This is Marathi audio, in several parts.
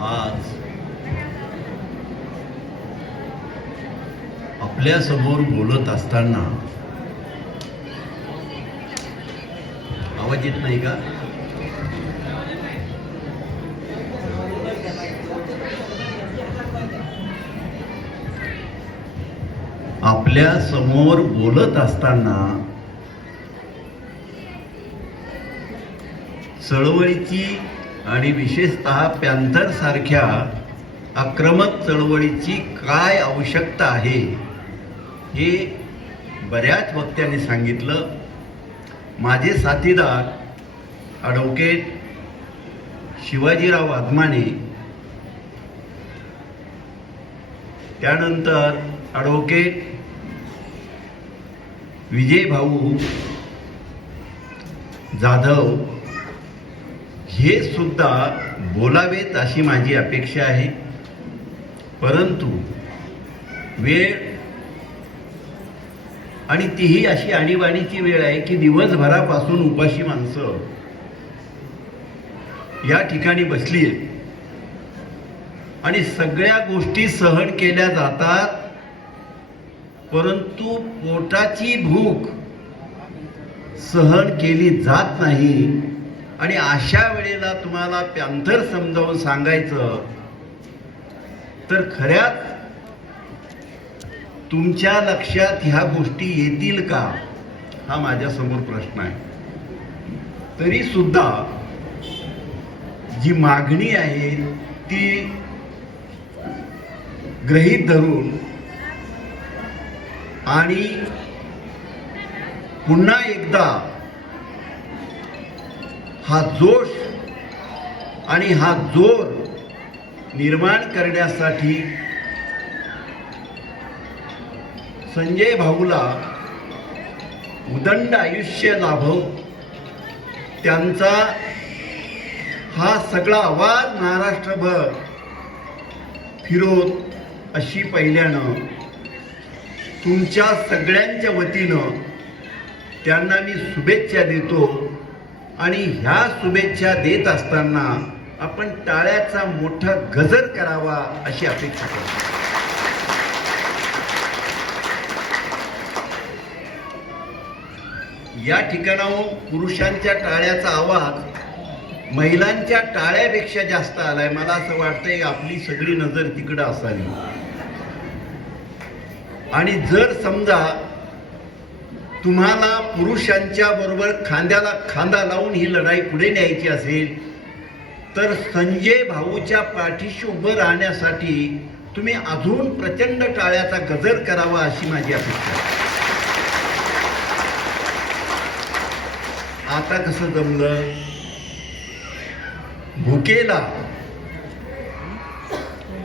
आज आपल्यासमोर बोलत असताना आवाज येत नाही का? आपल्यासमोर बोलत असताना चळवळीची आणि विशेषतः पॅन्थरसारख्या आक्रमक चळवळीची काय आवश्यकता आहे हे बऱ्याच वक्त्यांनी सांगितलं. माझे साथीदार ॲडव्होकेट शिवाजीराव वाधमाने त्यानंतर ॲडव्होकेट विजय भाऊ जाधव हे सुद्धा बोलावेत अशी माझी अपेक्षा आहे. परंतु वेळ आणि तीही अशी आणीबाणीची वेळ आहे की दिवसभरापासून उपाशी माणसं या ठिकाणी बसली आहेत आणि सगळ्या गोष्टी सहन केल्या जातात परंतु पोटाची भूक सहन केली जात नाही. आणि अशा वेळेला तुम्हाला पॅन्थर समजावून सांगायचं तर खऱ्याच तुमच्या लक्षात ह्या गोष्टी येतील का? हा माझ्यासमोर प्रश्न आहे. तरी सुद्धा जी मागणी आहे ती ग्रहित धरून आणि पुन्हा एकदा हा जोश आणि हा जोर निर्माण करण्यासाठी संजय भाऊला उदंड आयुष्य लाभव त्यांचा हा सगळा आवाज महाराष्ट्रभर फिरोत अशी पहिल्यानं तुमच्या सगळ्यांच्या वतीनं त्यांना मी शुभेच्छा देतो. आणि ह्या शुभेच्छा देत असताना आपण टाळ्याचा मोठा गजर करावा अशी अपेक्षा करतो. या ठिकाणाहून पुरुषांच्या टाळ्याचा आवाज महिलांच्या टाळ्यापेक्षा जास्त आलाय. मला असं वाटतंय आपली सगळी नजर तिकडं असावी. आणि जर समजा तुम्हाला पुरुषांच्या बरोबर खांद्याला खांदा लावून ही लढाई पुढे न्यायची असेल तर संजय भाऊच्या पाठीशी उभं राहण्यासाठी तुम्ही अजून प्रचंड टाळ्याचा गजर करावा अशी माझी अपेक्षा आहे. आता कसं जमलं? भुकेला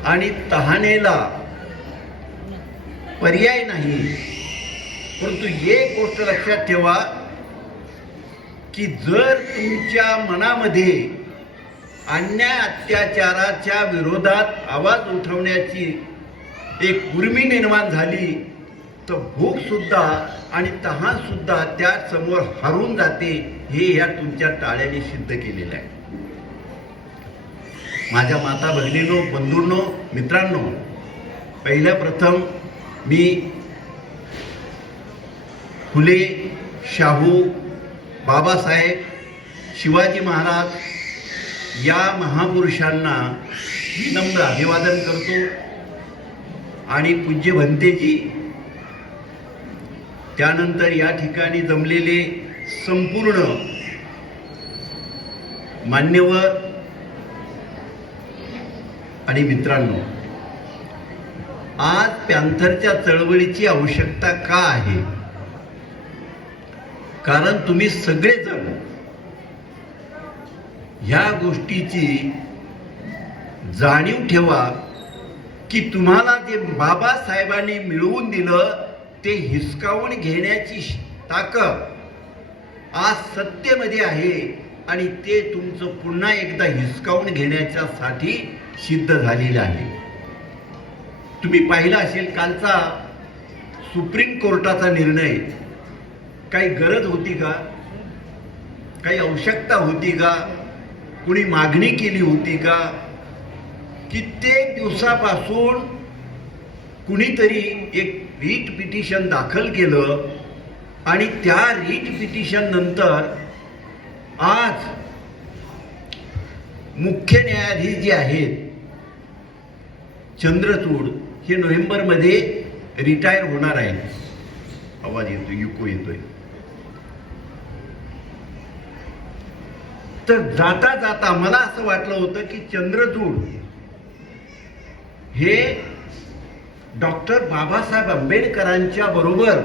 आणि तहानेला पर्याय नाही. परंतु एक गोष्ट लक्षात ठेवा की जर तुमच्या मनामध्ये अन्याय अत्याचाराच्या विरोधात आवाज उठवण्याची एक उर्मी निर्माण झाली तर भूक सुद्धा आणि तहान सुद्धा त्या समोर हरून जाते हे या तुमच्या टाळ्याने सिद्ध केलेलं आहे. माझ्या माता भगिनीनो बंधूंनो मित्रांनो पहिल्या प्रथम मी फुले शाहू बाबासाहेब शिवाजी महाराज या महापुरुषांना विनम्र अभिवादन करतो आणि पूज्य भंतेजी त्यानंतर या ठिकाणी जमलेले संपूर्ण मान्यवर आणि मित्रांनो आज पॅन्थरच्या चळवळीची आवश्यकता का आहे? कारण तुम्ही सगळेजण ह्या गोष्टीची जाणीव ठेवा की तुम्हाला जे बाबासाहेबांनी मिळवून दिलं ते हिसकावून घेण्याची ताकद आज सत्तेमध्ये आहे आणि ते तुमचं पुन्हा एकदा हिसकावून घेण्याच्यासाठी सिद्ध झालेलं आहे. तुम्ही पाहिलं असेल कालचा सुप्रीम कोर्टाचा निर्णय. काही गरज होती का? काही आवश्यकता होती का? कुणी मागणी केली होती का? कित्येक दिवसापासून कुणीतरी एक रीट पिटिशन दाखल केलं आणि त्या रीट पिटिशन नंतर आज मुख्य न्यायाधीश जे आहेत चंद्रचूड हे नोव्हेंबरमध्ये रिटायर होणार आहेत. आवाज येतो युको येतोय. तर जाता जाता मला असं वाटलं होतं की चंद्रचूड हे डॉक्टर बाबासाहेब आंबेडकरांच्या बरोबर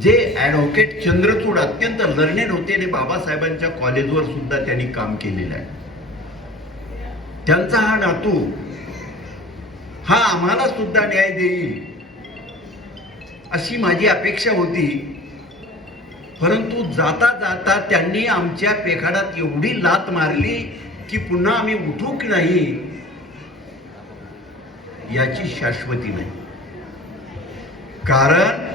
जे ॲडव्होकेट चंद्रचूड अत्यंत लर्नेड होते आणि बाबासाहेबांच्या कॉलेजवर सुद्धा त्यांनी काम केलेलं आहे. त्यांचा हा नातू हा आम्हाला सुद्धा न्याय देईल अशी माझी अपेक्षा होती. परंतु जाता जाता त्यांनी आमच्या पेखाडात एवढी लात मारली की पुन्हा आम्ही उठू की नाही याची शाश्वती नाही. कारण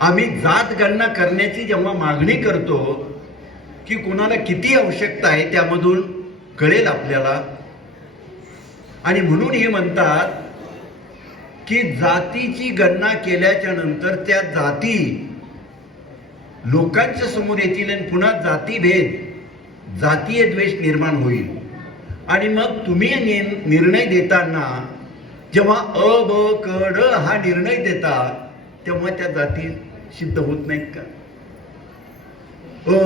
आम्ही जात गणना करण्याची जेव्हा मागणी करतो की कोणाला किती आवश्यकता आहे त्यामधून कळेल आपल्याला. आणि म्हणून हे म्हणतात की जातीची गणना केल्याच्यानंतर त्या जाती लोकांच्या समोर येतील आणि पुन्हा जातीभेद जातीय द्वेष निर्माण होईल. आणि मग तुम्ही निर्णय देताना जेव्हा अ ब क ड हा निर्णय देता तेव्हा त्या जाती सिद्ध होत नाहीत का? अ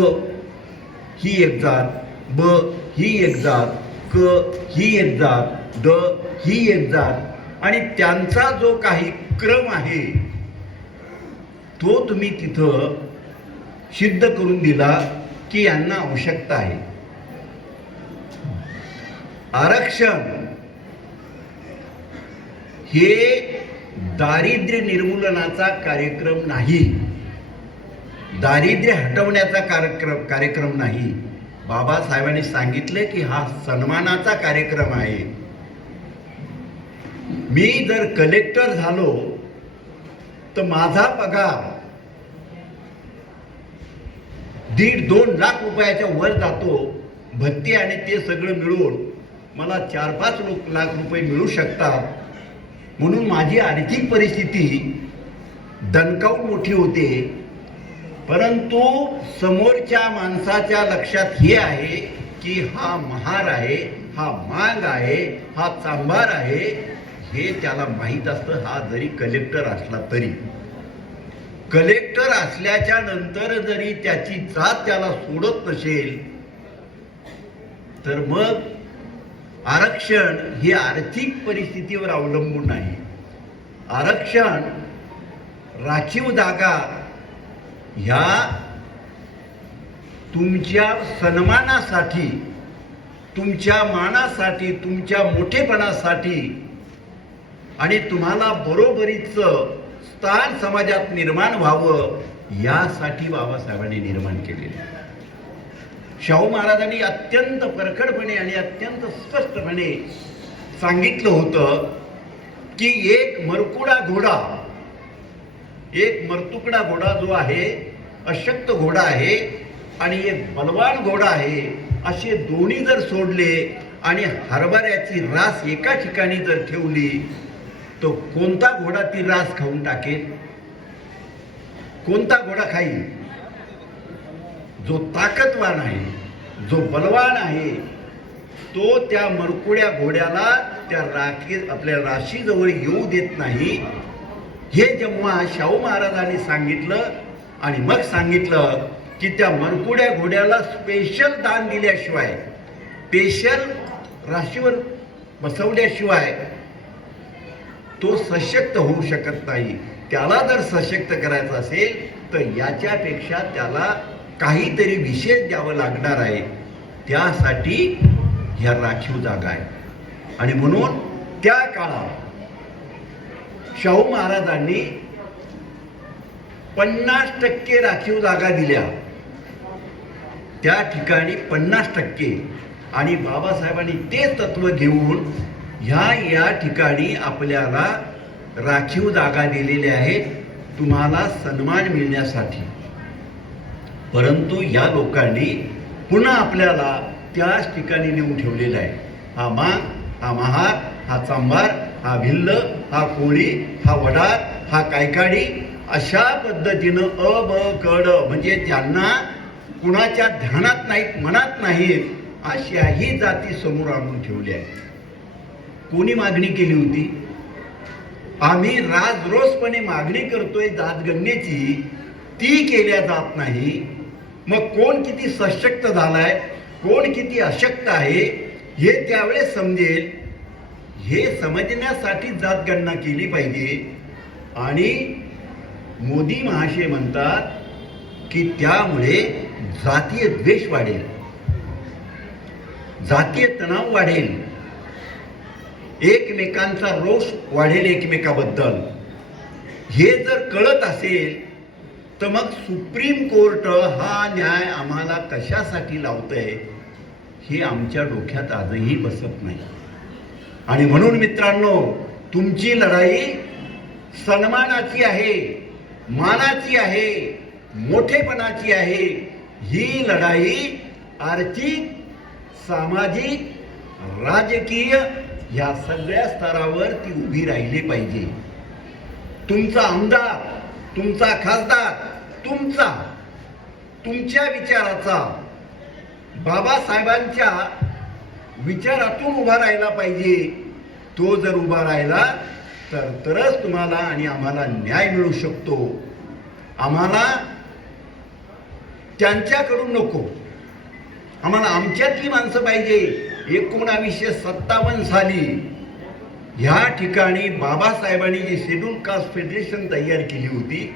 ही एक जात ब ही एक जात क ही एक जात ड ही एक जात. आणि त्यांचा जो काही क्रम आहे तो तुम्ही तिथं सिद्ध करून दिला की यांना आवश्यकता आहे. आरक्षण हे दारिद्र्य निर्मूलनाचा कार्यक्रम नाही. दारिद्र्य हटवण्याचा कार्यक्रम कार्यक्रम नाही. बाबासाहेबांनी सांगितले की हा सन्मानाचा कार्यक्रम आहे. मी जर कलेक्टर झालो तर माझा पगार दीड दोन लाख रुपयाच्या वर जातो भत्ते आणि ते सगळं मिळून मला चार पाच लोक लाख रुपये मिळू शकतात. म्हणून माझी आर्थिक परिस्थिती दणकावून मोठी होते. परंतु समोरच्या माणसाच्या लक्षात हे आहे की हा महार आहे हा मांग आहे हा चांभार आहे हे त्याला माहीत असतं हा जरी कलेक्टर असला तरी. कलेक्टर असल्याच्या नंतर जरी त्याची जात त्याला सोडत नसेल तर मग आरक्षण हे आर्थिक परिस्थितीवर अवलंबून नाही आरक्षण राखीव जागा ह्या तुमच्या सन्मानासाठी तुमच्या मानासाठी तुमच्या मोठेपणासाठी आणि तुम्हाला बरोबरीचं स्थान समाजात निर्माण व्हावं यासाठी बाबासाहेबांनी निर्माण केलेले शाहू महाराजांनी अत्यंत परखडपणे आणि अत्यंत स्पष्टपणे सांगितलं होतं की एक मरकुडा घोडा एक मरतुकडा घोडा जो आहे अशक्त घोडा आहे आणि एक बलवान घोडा आहे असे दोन्ही जर सोडले आणि हरभऱ्याची रास एका ठिकाणी जर ठेवली तो कोणता घोडा ती रास खाऊन टाकेल? कोणता घोडा खाईल? जो ताकदवान आहे जो बलवान आहे तो त्या मरकुड्या घोड्याला त्या राखी आपल्या राशीजवळ येऊ देत नाही. हे जेव्हा शाहू महाराजांनी सांगितलं आणि मग सांगितलं की त्या मरकुड्या घोड्याला स्पेशल दान दिल्याशिवाय स्पेशल राशीवर बसवल्याशिवाय तो सशक्त होऊ शकत नाही. त्याला जर सशक्त करायचं असेल तर याच्यापेक्षा त्याला काहीतरी विशेष द्यावं लागणार आहे. त्यासाठी ह्या राखीव जागा आहे. आणि म्हणून त्या काळात शाहू महाराजांनी पन्नास टक्के राखीव जागा दिल्या. त्या ठिकाणी पन्नास टक्के. आणि बाबासाहेबांनी ते तत्व घेऊन ह्या या ठिकाणी आपल्याला राखीव जागा दिलेल्या आहेत तुम्हाला सन्मान मिळण्यासाठी. परंतु या लोकांनी पुन्हा आपल्याला त्याच ठिकाणी नेऊन ठेवलेलं आहे. हा मांग हा महार हा चांभार हा भिल्ल हा कोळी हा वडार हा कायकाडी अशा पद्धतीनं अ ब कड म्हणजे ज्यांना कुणाच्या ध्यानात नाहीत मनात नाहीत अशाही जाती समोर आणून ठेवल्या आहेत. कोणी मागणी केली होती? आम्ही राजरोसपणे मागणी करतोय जातगणनेची. ती केल्या जात नाही. मग कोण किती सशक्त झालाय? कोण किती अशक्त आहे? हे त्यावेळेस समजेल. हे समजण्यासाठी जातगणना केली पाहिजे. आणि मोदी महाशय म्हणतात की त्यामुळे जातीय द्वेष वाढेल. जातीय तणाव वाढेल. एकमेकांचा रोष वाढेल एकमेकाबद्दल. हे जर कळत असेल तर मग सुप्रीम कोर्ट हा न्याय आम्हाला कशासाठी लावतंय हे आमच्या डोक्यात आजही बसत नाही. आणि म्हणून मित्रांनो तुमची लढाई सन्मानाची आहे मानाची आहे मोठेपणाची आहे. ही लढाई आर्थिक सामाजिक राजकीय या सगळ्या स्तरावर ती उभी राहिली पाहिजे. तुमचा आमदार तुमचा खासदार तुमचा तुमच्या विचाराचा बाबासाहेबांच्या विचारातून उभा राहिला पाहिजे. तो जर उभा राहिला तर तरच तुम्हाला आणि आम्हाला न्याय मिळू शकतो. आम्हाला त्यांच्याकडून नको. आम्हाला आमच्यातली माणसं पाहिजे. एकोणावीसशे सत्तावन्न साली ह्या ठिकाणी बाबासाहेबांनी जी शेड्यूल कास्ट फेडरेशन तयार केली होती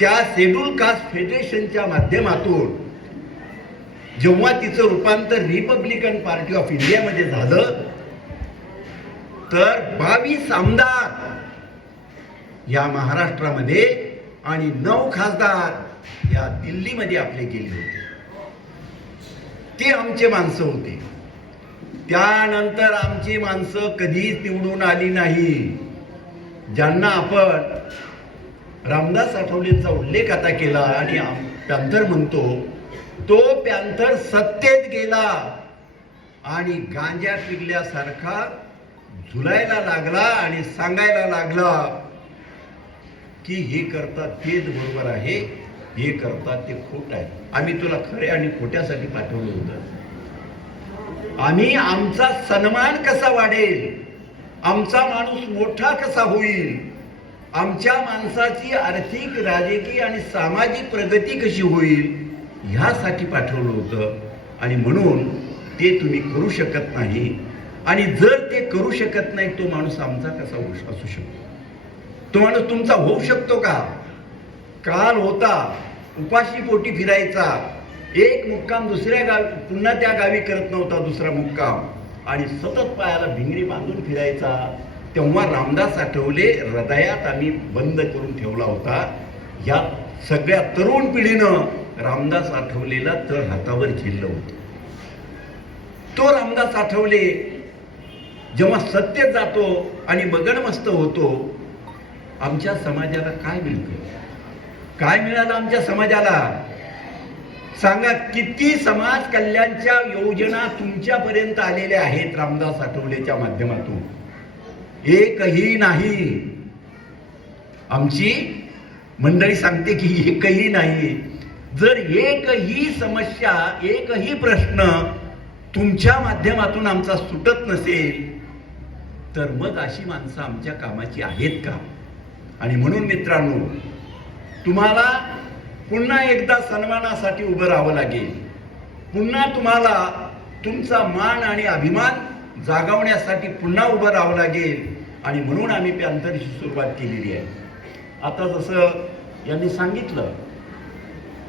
त्या शेड्यूल कास्ट फेडरेशनच्या माध्यमातून जेव्हा तिचं रूपांतर रिपब्लिकन पार्टी ऑफ इंडियामध्ये झालं तर बावीस आमदार या महाराष्ट्रामध्ये आणि नऊ खासदार या दिल्लीमध्ये आपले गेले होते. ते आमचे माणसं होते. त्यानंतर आमची माणसं कधीच निवडून आली नाही. ज्यांना आपण रामदास आठवलेंचा उल्लेख आता केला आणि पॅन्थर म्हणतो तो पॅन्थर सत्तेत गेला आणि गांजा पिकल्यासारखा झुलायला लागला आणि सांगायला लागला की हे करतात तेच बरोबर आहे हे करतात ते खोट आहे. आम्ही तुला खरे आणि खोट्यासाठी पाठवलं होतं. आम्ही आमचा सन्मान कसा वाढेल? आमचा माणूस मोठा कसा होईल? आमच्या माणसाची आर्थिक राजकीय आणि सामाजिक प्रगती कशी होईल? ह्यासाठी पाठवलं होतं. आणि म्हणून ते तुम्ही करू शकत नाही. आणि जर ते करू शकत नाही तो माणूस आमचा कसा होऊ असू शकतो? तो माणूस तुमचा होऊ शकतो का? काल होता. उपाशी पोटी फिरायचा. एक मुक्काम दुसऱ्या गावी पुन्हा त्या गावी करत नव्हता दुसरा मुक्काम. आणि सतत पायाला भिंगरी बांधून फिरायचा. तेव्हा रामदास आठवले हृदयात आम्ही बंद करून ठेवला होता. या सगळ्या तरुण पिढीनं रामदास आठवलेला तर हातावर झेललं होतं. तो रामदास आठवले जेव्हा सत्य जातो आणि मगनमस्त होतो आमच्या समाजाला काय मिळतं? काय मिळालं आमच्या समाजाला? सांगा किती समाज कल्याणच्या योजना तुमच्यापर्यंत आलेल्या आहेत रामदास आठवलेच्या माध्यमातून? एकही नाही. आमची मंडळी सांगते की एकही नाही. जर एकही समस्या एकही प्रश्न तुमच्या माध्यमातून आमचा सुटत नसेल तर मग अशी माणसं आमच्या कामाची आहेत का? आणि म्हणून मित्रांनो तुम्हाला पुन्हा एकदा सन्मानासाठी उभं राहावं लागेल. पुन्हा तुम्हाला तुमचा मान आणि अभिमान जागवण्यासाठी पुन्हा उभं राहावं लागेल. आणि म्हणून आम्ही पॅन्थरची सुरुवात केलेली आहे. आता जसं यांनी सांगितलं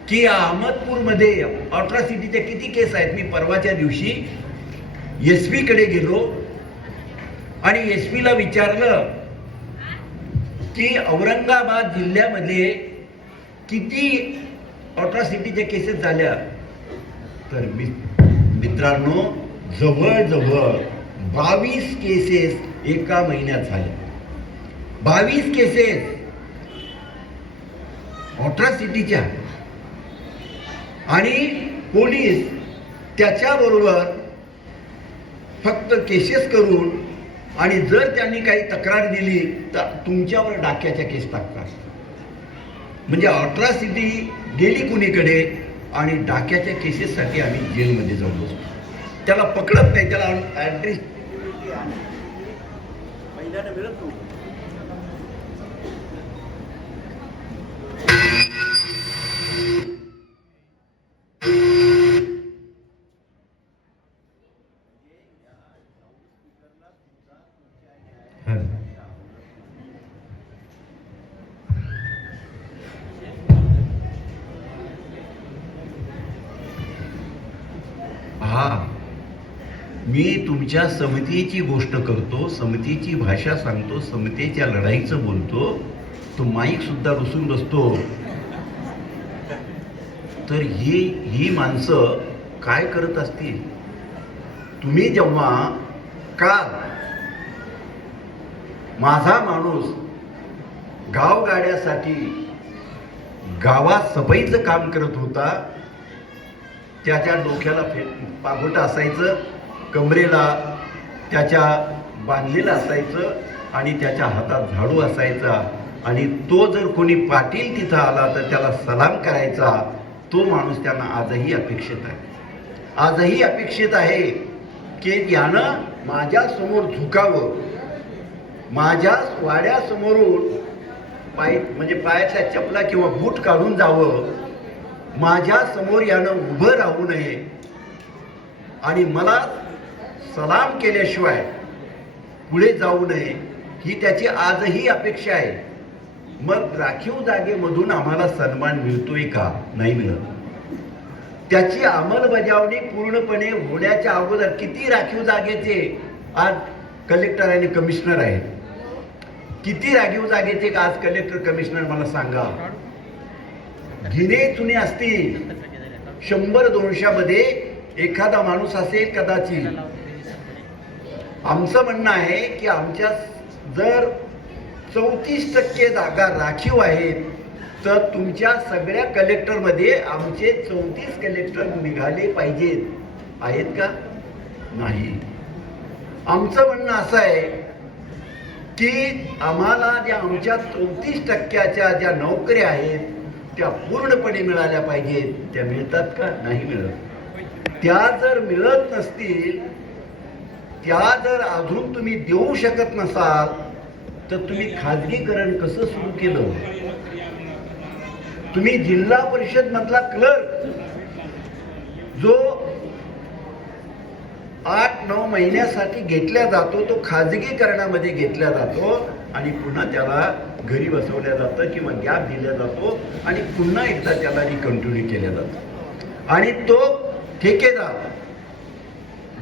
की अहमदपूरमध्ये अट्रॉसिटीच्या किती केस आहेत? मी परवाच्या दिवशी एसकडे गेलो आणि एस पीला विचारलं की औरंगाबाद जिल्ह्यामध्ये किती अट्रॉसिटीच्या केसेस झाल्या? तर मि मित्रांनो जवळजवळ बावीस केसेस एका महिन्यात झाल्या. बावीस केसेस अट्रॉसिटीच्या आणि पोलीस त्याच्याबरोबर फक्त केसेस करून आणि जर त्यांनी काही तक्रार दिली तर तुमच्यावर डाक्याच्या केस टाकतात. म्हणजे अट्रॉसिटी गेली कुणीकडे आणि डाक्याच्या केसेससाठी आम्ही जेलमध्ये जाऊन बसतो त्याला पकडत नाही त्याला ॲड्रेस तुमच्या समतेची गोष्ट करतो समतेची भाषा सांगतो समतेच्या लढाईचं बोलतो तो माईक सुद्धा रुसून बसतो. तर ही ही माणसं काय करत असतील? तुम्ही जेव्हा काल माझा माणूस गावगाड्यासाठी गावात सफाईचं काम करत होता त्याच्या डोक्याला फे पागोटा असायचं कमरेला त्याच्या बांधलेलं असायचं आणि त्याच्या हातात झाडू असायचा. आणि तो जर कोणी पाटील तिथं आला तर त्याला सलाम करायचा. तो माणूस त्यांना आजही अपेक्षित आहे. आजही अपेक्षित आहे की यानं माझ्यासमोर झुकावं. माझ्या वाड्यासमोरून पाय म्हणजे पायातल्या चपला किंवा बूट काढून जावं. माझ्यासमोर यानं उभं राहू नये. आणि मला सलाम केल्याशिवाय पुढे जाऊ नये ही त्याची आजही अपेक्षा आहे. मग राखीव जागेमधून आम्हाला सन्मान मिळतोय का? नाही मिळत. त्याची अंमलबजावणी पूर्णपणे होण्याच्या अगोदर किती राखीव जागेचे आज कलेक्टर आणि कमिशनर आहेत? किती राखीव जागेचे का आज कलेक्टर कमिशनर मला सांगा? गिने चुने असतील. शंभर दोनशेमध्ये एखादा माणूस असेल कदाचित. आमचं म्हणणं आहे की आमच्या जर चौतीस टक्के जागा राखीव आहेत तर तुमच्या सगळ्या कलेक्टरमध्ये आमचे चौतीस कलेक्टर निघाले पाहिजेत. आहेत का? नाही. आमचं म्हणणं असं आहे की आम्हाला ज्या आमच्या चौतीस टक्क्याच्या ज्या नोकऱ्या आहेत त्या पूर्णपणे मिळाल्या पाहिजेत. त्या मिळतात का? नाही मिळत. त्या जर मिळत नसतील त्या जर अजून तुम्ही देऊ शकत नसाल तर तुम्ही खाजगीकरण कसं सुरू केलं? तुम्ही जिल्हा परिषद मधला क्लर्क जो आठ नऊ महिन्यासाठी घेतला जातो तो खाजगीकरणामध्ये घेतला जातो आणि पुन्हा त्याला घरी बसवल्या जातं किंवा गॅप दिला जातो आणि पुन्हा एकदा त्याला रिकंटिन्यू केल्या जातं. आणि तो ठेकेदार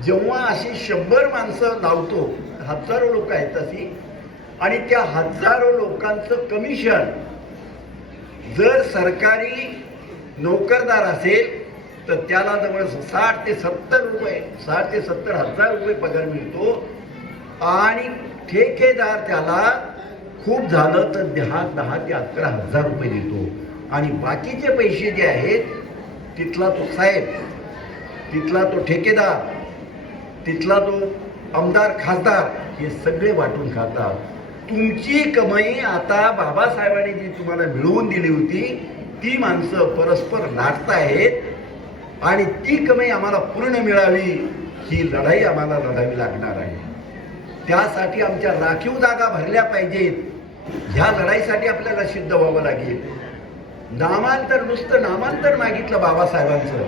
जेव्हा अशी शंभर माणसं लावतो हजारो लोक आहेत तशी आणि त्या हजारो लोकांचं कमिशन जर सरकारी नोकरदार असेल तर त्याला जवळ साठ ते सत्तर रुपये साठ ते सत्तर हजार रुपये पगार मिळतो. आणि ठेकेदार त्याला खूप झालं तर दहा दहा ते अकरा हजार रुपये देतो. आणि बाकीचे पैसे जे आहेत तिथला तो साहेब तिथला तो ठेकेदार तिथला तो आमदार खासदार हे सगळे वाटून खातात. तुमची कमाई आता बाबासाहेबांनी जी तुम्हाला मिळवून दिली होती ती माणसं परस्पर लाटतायत आणि ती कमाई आम्हाला पूर्ण मिळावी ही लढाई आम्हाला लढावी लागणार आहे. त्यासाठी आमच्या राखीव जागा भरल्या पाहिजेत. ह्या लढाईसाठी आपल्याला सिद्ध व्हावं लागेल. नामांतर नुसतं नामांतर मागितलं बाबासाहेबांचं.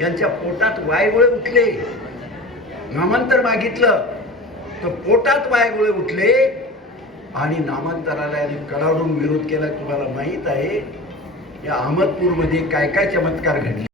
यांच्या पोटात वायगुळे उठले. नामांतर मागितलं तर पोटात वायगुळे उठले आणि नामांतराला यांनी कडाडून विरोध केला. तुम्हाला माहीत आहे या अहमदपूरमध्ये काय काय चमत्कार घडले?